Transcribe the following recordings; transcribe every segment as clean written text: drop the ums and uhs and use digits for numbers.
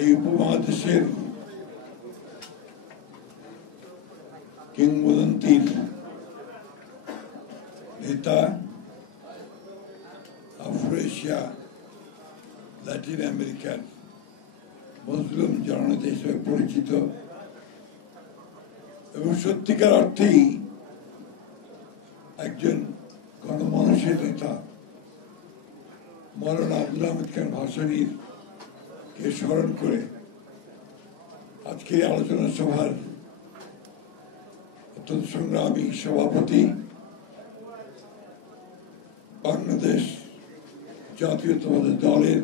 এই উপমহাদেশের কিংবদন্তির নেতা, আফ্রিকা ল্যাটিন আমেরিকার মুসলিম জননেতা হিসেবে পরিচিত এবং সত্যিকার অর্থেই একজন গণমানুষের নেতা মৌলানা আব্দুল হামিদ খান ভাসানীর কে স্মরণ করে আজকের আলোচনা সভার অত্যন্ত সংগ্রামী সভাপতি, বাংলাদেশ জাতীয়তাবাদী দলের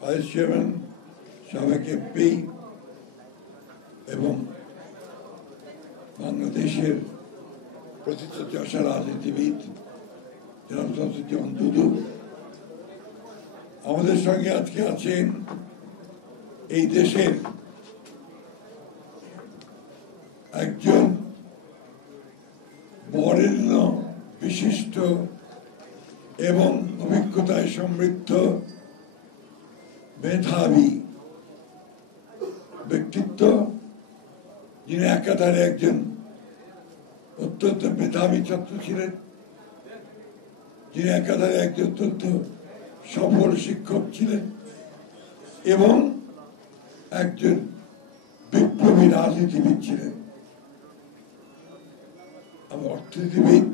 ভাইস চেয়ারম্যান, সাবেক এমপি এবং বাংলাদেশের প্রথিতযশা রাজনীতিবিদ জনাব শামসুজ্জামান দুদু, আমাদের সঙ্গে আজকে আছেন এই দেশের একজন বরেণ্য বিশিষ্ট এবং অভিজ্ঞতায় সমৃদ্ধ মেধাবী ব্যক্তিত্ব, যিনি একাধারে একজন অত্যন্ত মেধাবী ছাত্র ছিলেন, যিনি একাধারে একজন অত্যন্ত সফল শিক্ষক ছিলেন এবং একজন বিপ্লবী রাজনীতিবিদ ছিলেন, অর্থনীতিবিদ,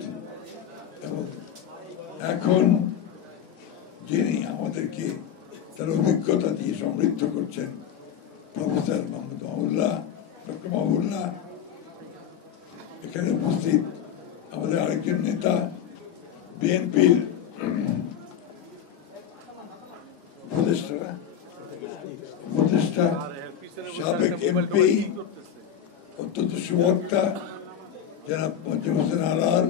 এবং এখন যিনি আমাদেরকে তার অভিজ্ঞতা দিয়ে সমৃদ্ধ করছেন প্রফেসর মোহাম্মদ মাহবুবুল্লাহ, ডক্টর মাহবুবুল্লাহ। এখানে উপস্থিত আমাদের আরেকজন নেতা, বিএনপির উপদেষ্টা, সাবেক এমপি, অত্যন্ত সুবক্তা জনাব মঞ্জুর হোসেন আলাল,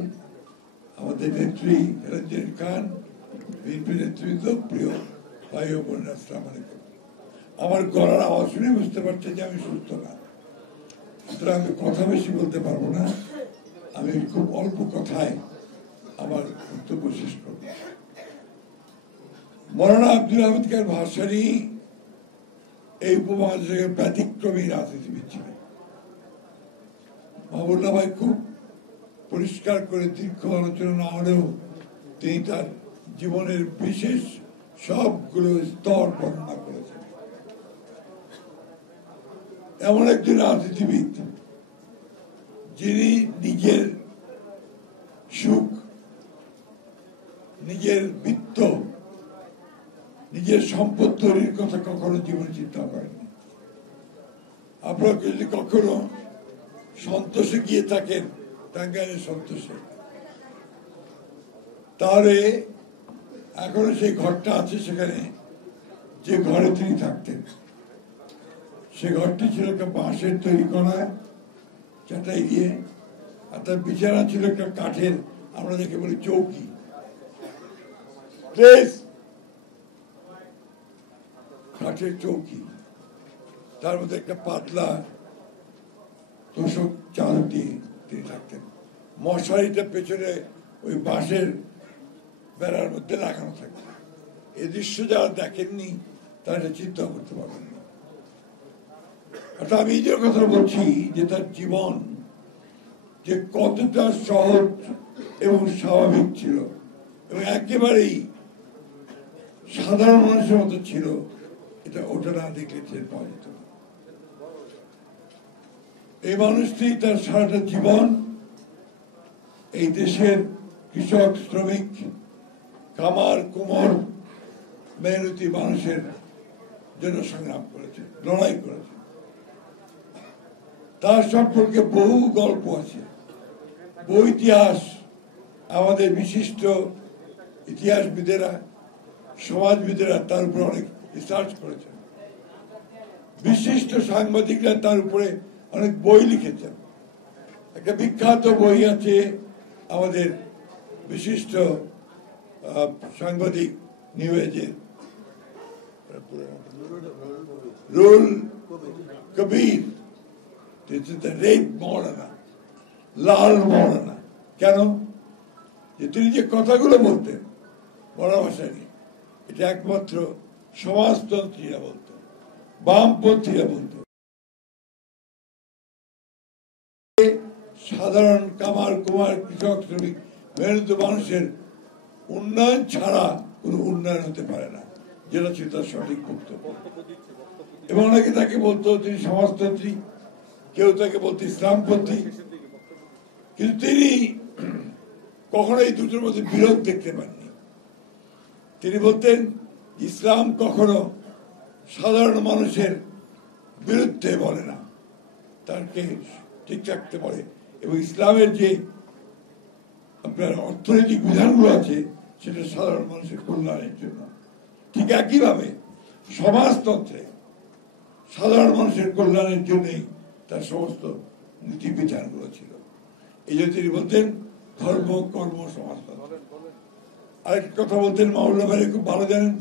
আমাদের নেত্রী রঞ্জিত খান, বিএনপি নেতৃত্ব, প্রিয় ভাই ও বোন, আসসালামু আলাইকুম। আমার গলার আওয়াজ শুনে বুঝতে পারছে যে আমি সুস্থ না, সুতরাং আমি কথা বেশি বলতে পারবো না। আমি খুব অল্প কথায় আমার বক্তব্য শেষ করব। মৌলানা আব্দুল হামিদ খান ভাসানী এই উপমহাদেশের ব্যতিক্রমী রাজনীতিবিদ ছিলেন। মাহবুবুল্লাহ ভাই খুব পরিষ্কার করে দীর্ঘ আলোচনা না হলেও তিনি তার জীবনের বিশেষ সবগুলো স্তর বর্ণনা করেছেন। এমন একজন রাজনীতিবিদ যিনি নিজের সুখ, নিজের বৃত্ত, নিজের সম্পদ তৈরির কথা কখনো জীবনে চিন্তা করেননি। আপনারা যদি কখনো সন্তোষে গিয়ে থাকেন, টাঙ্গাইলের সন্তোষে, তাহলে এখনো সেই ঘরটা আছে, সেখানে যে ঘরে তিনি থাকতেন, সে ঘরটি ছিল একটা বাঁশের তৈরি করা চাটাই দিয়ে, আর তার বিছানা ছিল একটা কাঠের, আমরা যাকে বলি চৌকি, কাঠের চৌকি, তার মধ্যে একটা পাতলা তোষক চাল দিয়ে তিনি থাকতেন। মশারিটা পেছনে ওই বাঁশের বেড়ার মধ্যে লাগানো থাকতো। এই দৃশ্য যারা দেখেননি তারা চিন্তা করতে পারবেন না। অর্থাৎ আমি এই যে কথা বলছি যে তার জীবন যে কতটা সহজ এবং স্বাভাবিক ছিল এবং একেবারেই সাধারণ মানুষের মতো ছিল, এটা ওটা না দেখলে টের পাওয়া যেত না। এই মানুষটি তার সারাটা জীবন এই দেশের কৃষক, শ্রমিক, কামার, কুমোর, মেহনতি মানুষের জন্য সংগ্রাম করেছে, লড়াই করেছে। তার সম্পর্কে বহু গল্প আছে, বহু ইতিহাস আমাদের বিশিষ্ট ইতিহাসবিদেরা, সমাজবিদেরা তার উপরে অনেক রিসার্চ করেছেন। বিশিষ্ট সাংবাদিকরা তার উপরে অনেক বই লিখেছেন। একটা বিখ্যাত বই আছে আমাদের বিশিষ্ট সাংবাদিক নিউ এজের রুল কবির, রেড মৌলানা, লাল মৌলানা। কেন? যে তিনি যে কথাগুলো বলতেন বড় ভাষায়, এটা একমাত্র সমাজতন্ত্রীরা বলতেন, বামপন্থীরা বলতো সাধারণ কামার কুমার কৃষক শ্রমিক মেহনত মানুষের উন্নয়ন ছাড়া কোনো উন্নয়ন হতে পারে না, যেটা ছিল তার সঠিক বক্তব্য। এবং অনেকে তাকে বলতো তিনি সমাজতন্ত্রী, কেউ তাকে বলতো ইসলামপন্থী, কিন্তু তিনি কখনো এই দুটোর মধ্যে বিরোধ দেখতে পাননি। তিনি বলতেন ইসলাম কখনো সাধারণ মানুষের বিরুদ্ধে বলে না, তাকে ঠিক রাখতে পারে, এবং ইসলামের যে আপনার অর্থনৈতিক বিধানগুলো আছে সেটা সাধারণ মানুষের কল্যাণের জন্য। ঠিক একইভাবে সমাজতন্ত্রে সাধারণ মানুষের কল্যাণের জন্যই তার সমস্ত নীতিবিধানগুলো ছিল। এই জন্য তিনি বলতেন ধর্ম কর্ম সমাজতন্ত্র। আরেকটা কথা বলতেন, মাওলানা ভাই খুব ভালো জানেন,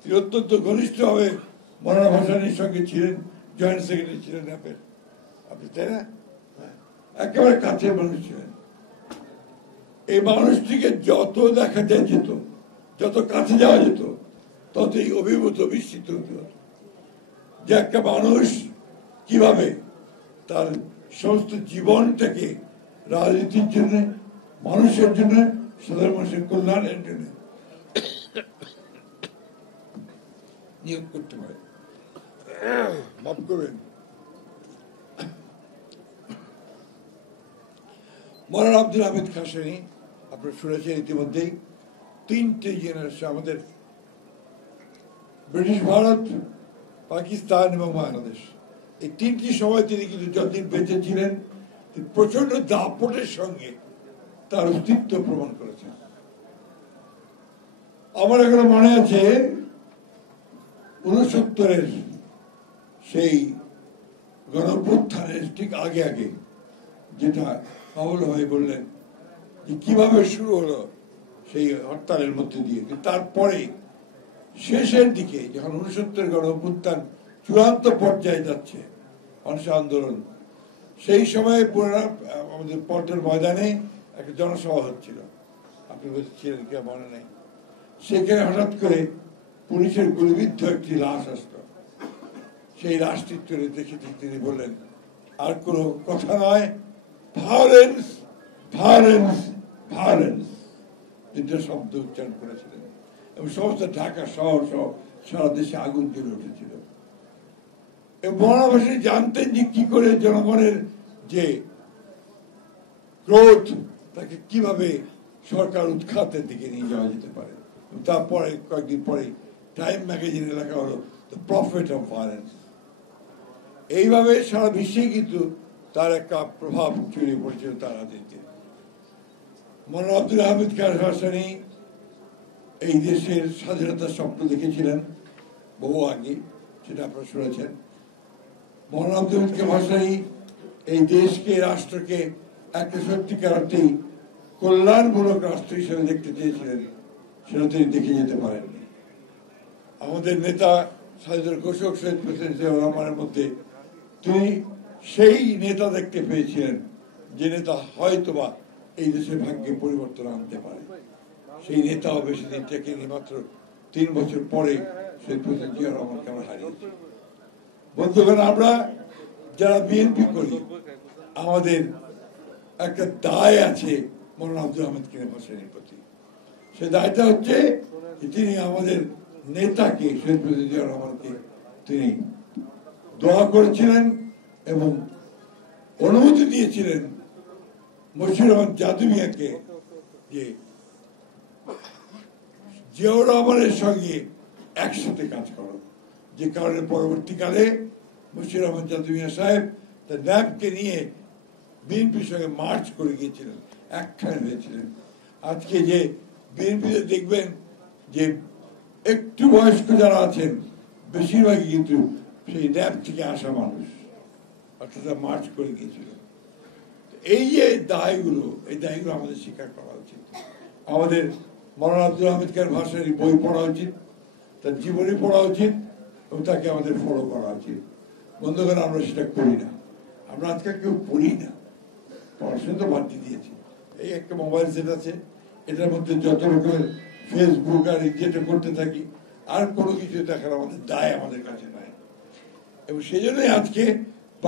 তিনি অত্যন্ত ঘনিষ্ঠভাবে মৌলানা ভাসানীর সঙ্গে ছিলেন, জয়েন্ট সেক্রেটারি ছিলেন র্যাপের, আপনি তাই না? একেবারে কাছের মানুষ ছিলেন। এই মানুষটিকে যত দেখা যায় যেত, যত কাছে যাওয়া যেত, ততই অভিভূত বিস্মিত হতে হতো যে একটা মানুষ কিভাবে তার সমস্ত জীবনটাকে রাজনীতির জন্য, মানুষের জন্য, সাধারণ মানুষের কল্যাণের জন্য নিয়োগ করতে পারে। মাফ করবেন, মৌলানা আব্দুল হামিদ কাসেমি আপনারা শুনেছেন ইতিমধ্যেই, তিনটে জেনারেশন, আমাদের ব্রিটিশ ভারত, পাকিস্তান এবং বাংলাদেশ, এই তিনটি সময় তিনি কিন্তু যতদিন বেঁচে ছিলেন প্রচন্ড দাপটের সঙ্গে তার অস্তিত্ব প্রমাণ করেছেন। আমার এখনো মনে আছে 69-এর সেই গণঅভ্যুত্থানের ঠিক আগে আগে যেটা মামুল ভাই বললেন যে কিভাবে শুরু হলো সেই হরতালের মধ্যে দিয়ে, তারপরে শেষের দিকে যখন 69-এর গণঅভ্যুত্থান চূড়ান্ত পর্যায়ে যাচ্ছে, মানুষের আন্দোলন, সেই সময় আমাদের পল্টন ময়দানে একটা জনসভা হচ্ছিল, আপনি ছিলেন কি মনে নেই, সেখানে হঠাৎ করে পুলিশের গুলিবিদ্ধ একটি লাশ আসলো। সেই লাশটি তুলে দেখে তিনি বললেন আর কোনো কথা নয়, ভায়োলেন্স ভায়োলেন্স ভায়োলেন্স, তিনটা শব্দ উচ্চারণ করেছিলেন, এবং সমস্ত ঢাকা শহর সহ সারা দেশে আগুন জ্বলে উঠেছিল। এবং মৌলানা ভাসানী জানতেন যে কি করে জনগণের যে ক্রোধ তাকে কিভাবে সরকার উৎখাতের দিকে নিয়ে যাওয়া যেতে পারে। তারপরে কয়েকদিন পরে টাইম ম্যাগাজিনে লেখা হলো দ্য প্রফিট অফ ভায়োলেন্স। এইভাবে সারা বিশ্বেই কিন্তু তার একটা প্রভাব ছড়িয়ে পড়েছিল তার রাজনীতিতে। মৌলানা আব্দুল হামিদ কাসেমি এই দেশের স্বাধীনতার স্বপ্ন দেখেছিলেন বহু আগে, সেটা আপনারা শুনেছেন। মৌলানা আব্দুল হামিদ কাসেমি এই দেশকে, রাষ্ট্রকে একটা সত্যিকার অর্থেই কল্যাণমূলক রাষ্ট্র হিসেবে দেখতে চেয়েছিলেন, সেটা তিনি দেখে যেতে পারেননি। আমাদের নেতা স্বাধীনতার ঘোষক শহীদ প্রেসিডেন্ট জিয়াউর রহমানের মধ্যে তিনি সেই নেতা দেখতে পেয়েছিলেন যে নেতা হয়তোবা এই দেশের ভাগ্যে পরিবর্তন আনতে পারে। সেই নেতাও বেশি দিন টেকেনি, মাত্র 3 বছর পরে শহীদ প্রেসিডেন্ট জিয়াউর রহমানকে আমরা হারিয়েছি। বন্ধুগণ, আমরা যারা বিএনপি করি, আমাদের একটা দায় আছে মৌলানা আব্দুল হামিদ কাসেমির প্রতি। সে দায়টা হচ্ছে তিনি আমাদের নেতাকে, শহীদ প্রেসিডেন্ট জিয়াউর রহমানকে তিনি দোয়া করেছিলেন এবং অনুমতি দিয়েছিলেন মশিউর রহমান জাদু মিয়াকে যে জিয়াউর রহমানের সঙ্গে একসাথে কাজ করো, যে কারণে পরবর্তীকালে মশিউর রহমান জাদু মিয়া সাহেব তার ন্যাপকে নিয়ে বিএনপির সঙ্গে মার্চ করে গিয়েছিলেন, একখানে হয়েছিলেন। আজকে যে বিএনপিতে দেখবেন যে একটু বয়স্ক যারা আছেন বেশিরভাগই কিন্তু সেই ন্যাপ থেকে আসা মানুষ, অর্থাৎ মার্চ করে গিয়েছিল। এই যে দায়গুলো, এই দায়গুলো আমাদের স্বীকার করা উচিত। আমাদের মৌলানা আব্দুল হামিদ কাসেমির বই পড়া উচিত, তার জীবনী পড়া উচিত, এবং তাকে আমাদের ফলো করা উচিত। বন্ধুগণ, আমরা সেটা করি না, আমরা আজকাল কেউ পড়ি না, পড়াশোনা তো বাদ দিয়েছি। এই একটা মোবাইল সেট আছে, এটার মধ্যে যত রকমের ফেসবুক আর যেটা করতে থাকি, আর কোনো কিছু দেখার আমাদের দায় আমাদের কাছে নাই। এবং সেই জন্যই আজকে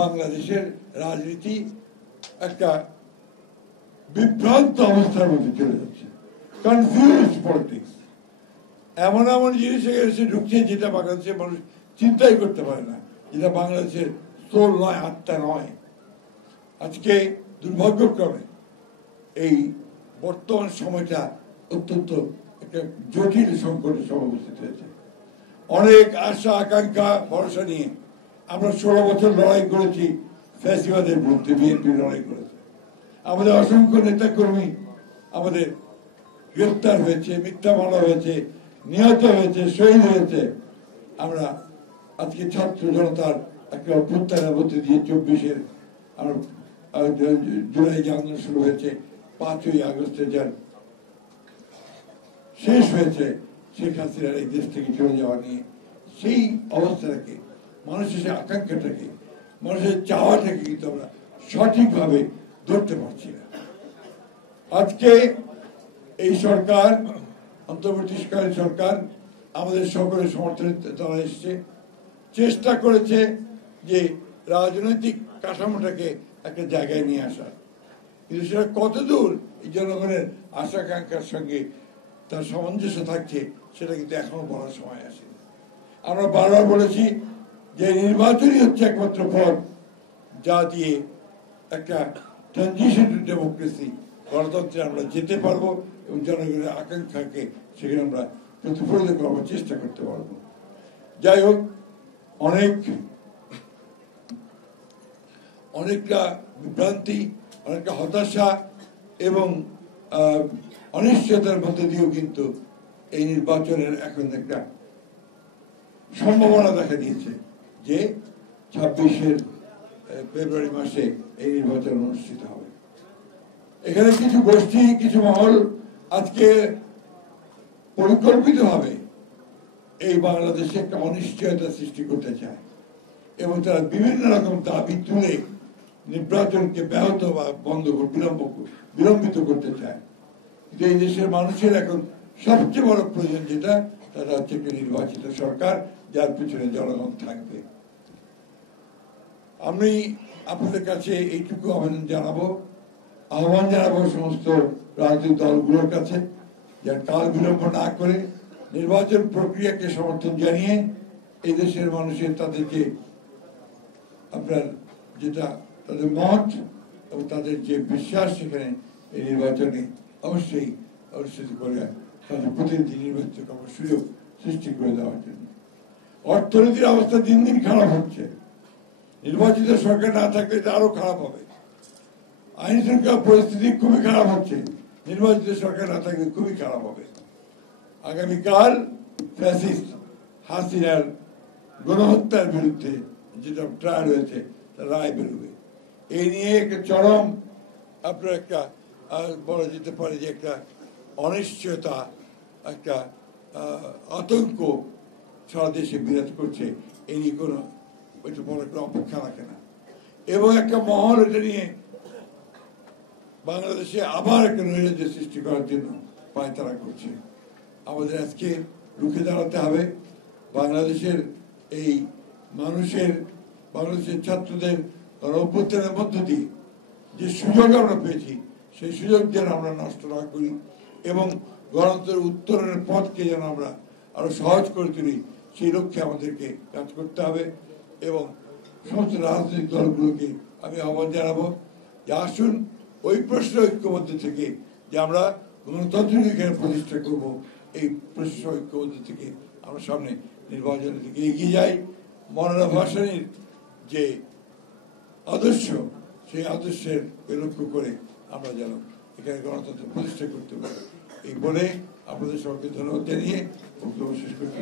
বাংলাদেশের রাজনীতি একটা বিভ্রান্ত অবস্থার মধ্যে চলে যাচ্ছে, কনফিউজ পলিটিক্স। এমন এমন জিনিস এসে ঢুকছে যেটা বাংলাদেশের মানুষ চিন্তাই করতে পারে না, যেটা বাংলাদেশের সোল নয়, আত্মা নয়। আজকে দুর্ভাগ্যক্রমে এই বর্তমান সময়টা অত্যন্ত একটা জটিল সংকটের সময় উপস্থিত হয়েছে। অনেক আশা আকাঙ্ক্ষা ভরসা নিয়ে আমরা 16 বছর লড়াই করেছি ফ্যাসিবাদের বিরুদ্ধে, বিএনপি লড়াই করেছে। আমাদের অসংখ্য নেতা কর্মী আমাদের গ্রেফতার হয়েছে, মিথ্যা মামলা হয়েছে, নিহত হয়েছে, শহীদ হয়েছে। আমরা আজকে ছাত্র জনতার একটা অভ্যুত্থানের মধ্যে দিয়ে 24-এর জুলাই যে আন্দোলন শুরু হয়েছে, 5ই আগস্টে যার শেষ হয়েছে শেখ হাসিনার এই দেশ থেকে চলে যাওয়া নিয়ে, সেই অবস্থাটাকে, মানুষের সেই আকাঙ্ক্ষাটাকে, মানুষের চাওয়াটাকে কিন্তু আমরা সঠিকভাবে ধরতে পারছি না। আজকে এই সরকার, অন্তর্বর্তীকালীন সরকার, আমাদের সকলের সমর্থনে তারা এসছে, চেষ্টা করেছে যে রাজনৈতিক কাঠামোটাকে একটা জায়গায় নিয়ে আসার, কিন্তু সেটা কতদূর এই জনগণের আশা আকাঙ্ক্ষার সঙ্গে তার সামঞ্জস্য থাকছে সেটা কিন্তু এখনো বলার সময় আসেনি। আমরা বারবার বলেছি যে নির্বাচনই হচ্ছে একমাত্র পথ যা দিয়ে একটা ট্রানজিশন টু ডেমোক্রেসি, গণতন্ত্রে আমরা যেতে পারবো এবং জনগণের আকাঙ্ক্ষাকে সেখানে আমরা প্রতিফলিত করার চেষ্টা করতে পারবো। যাই হোক, অনেকটা বিভ্রান্তি, অনেকটা হতাশা এবং অনিশ্চয়তার মধ্যে দিয়েও কিন্তু এই নির্বাচনের এখন একটা সম্ভাবনা দেখা দিয়েছে যে 26 ফেব্রুয়ারি মাসে এই নির্বাচন অনুষ্ঠিত হবে। এখানে কিছু গোষ্ঠী, কিছু মহল আজকে পরিকল্পিতভাবে এই বাংলাদেশে একটা অনিশ্চয়তা সৃষ্টি করতে চায় এবং তারা বিভিন্ন রকম দাবি তুলে নির্বাচনকে ব্যাহত বা বন্ধ বিলম্বিত করতে চায়। কিন্তু এই দেশের মানুষের এখন সবচেয়ে বড় প্রয়োজন যেটা, তারা হচ্ছে একটি নির্বাচিত সরকার যার পিছনে জনগণ থাকবে। আমি আপনাদের কাছে এইটুকু আহ্বান জানাবো সমস্ত রাজনৈতিক দলগুলোর কাছে, যে কাল বিলম্ব না করে নির্বাচন প্রক্রিয়াকে সমর্থন জানিয়ে এই দেশের মানুষের তাদের যে আপনার যেটা তাদের মত এবং তাদের যে বিশ্বাস, সেখানে এই নির্বাচনে অবশ্যই অনুষ্ঠিত করে তাদের প্রতিনিধি নির্বাচিত করার সুযোগ সৃষ্টি করে দেওয়ার জন্য। অর্থনীতির অবস্থা দিন দিন খারাপ হচ্ছে, নির্বাচিত সরকার না থাকলে এটা আরো খারাপ হবে। আইন শৃঙ্খলা পরিস্থিতি খুবই খারাপ হচ্ছে, নির্বাচিত সরকার না থাকলে খুবই খারাপ হবে। আগামীকাল ফ্যাসিস্ট হাসিনার গণহত্যার বিরুদ্ধে যেটা ট্রায়াল হয়েছে তার রায় বেরোবে। এই নিয়ে একটা চরম আপনার একটা বলা যেতে পারে যে একটা অনিশ্চয়তা, একটা আতঙ্ক সারা দেশে বিরাজ করছে। এই নিয়ে কোনো একটু বড় একটা অপেক্ষা রাখে না এবং একটা মহল এটা নিয়ে বাংলাদেশে আবার একটা নৈরাজ্য সৃষ্টি করার জন্য পায়তারা করছে। আমাদের আজকে রুখে দাঁড়াতে হবে। বাংলাদেশের এই বাংলাদেশের ছাত্রদের অভ্যুত্থানের মধ্য দিয়ে যে সুযোগ আমরা পেয়েছি, সেই সুযোগ যেন আমরা নষ্ট না করি এবং গণতন্ত্রের উত্তরণের পথকে যেন আমরা আরো সহজ করে তুলি, সেই লক্ষ্যে আমাদেরকে কাজ করতে হবে। এবং সমস্ত রাজনৈতিক দলগুলোকে আমি আহ্বান জানাবো যে আসুন ওই প্রশ্ন ঐক্যবদ্ধ থেকে যে আমরা গণতন্ত্রকে এখানে প্রতিষ্ঠা করব, এই প্রশ্ন ঐক্যবদ্ধ থেকে আমরা সামনে নির্বাচনের দিকে এগিয়ে যাই। মৌলানা ভাসানীর যে আদর্শ, সেই আদর্শের লক্ষ্য করে আমরা যেন এখানে গণতন্ত্র প্রতিষ্ঠা করতে পারি। এই বলে আপনাদের সবাইকে ধন্যবাদ জানিয়ে বক্তব্য শেষ করতে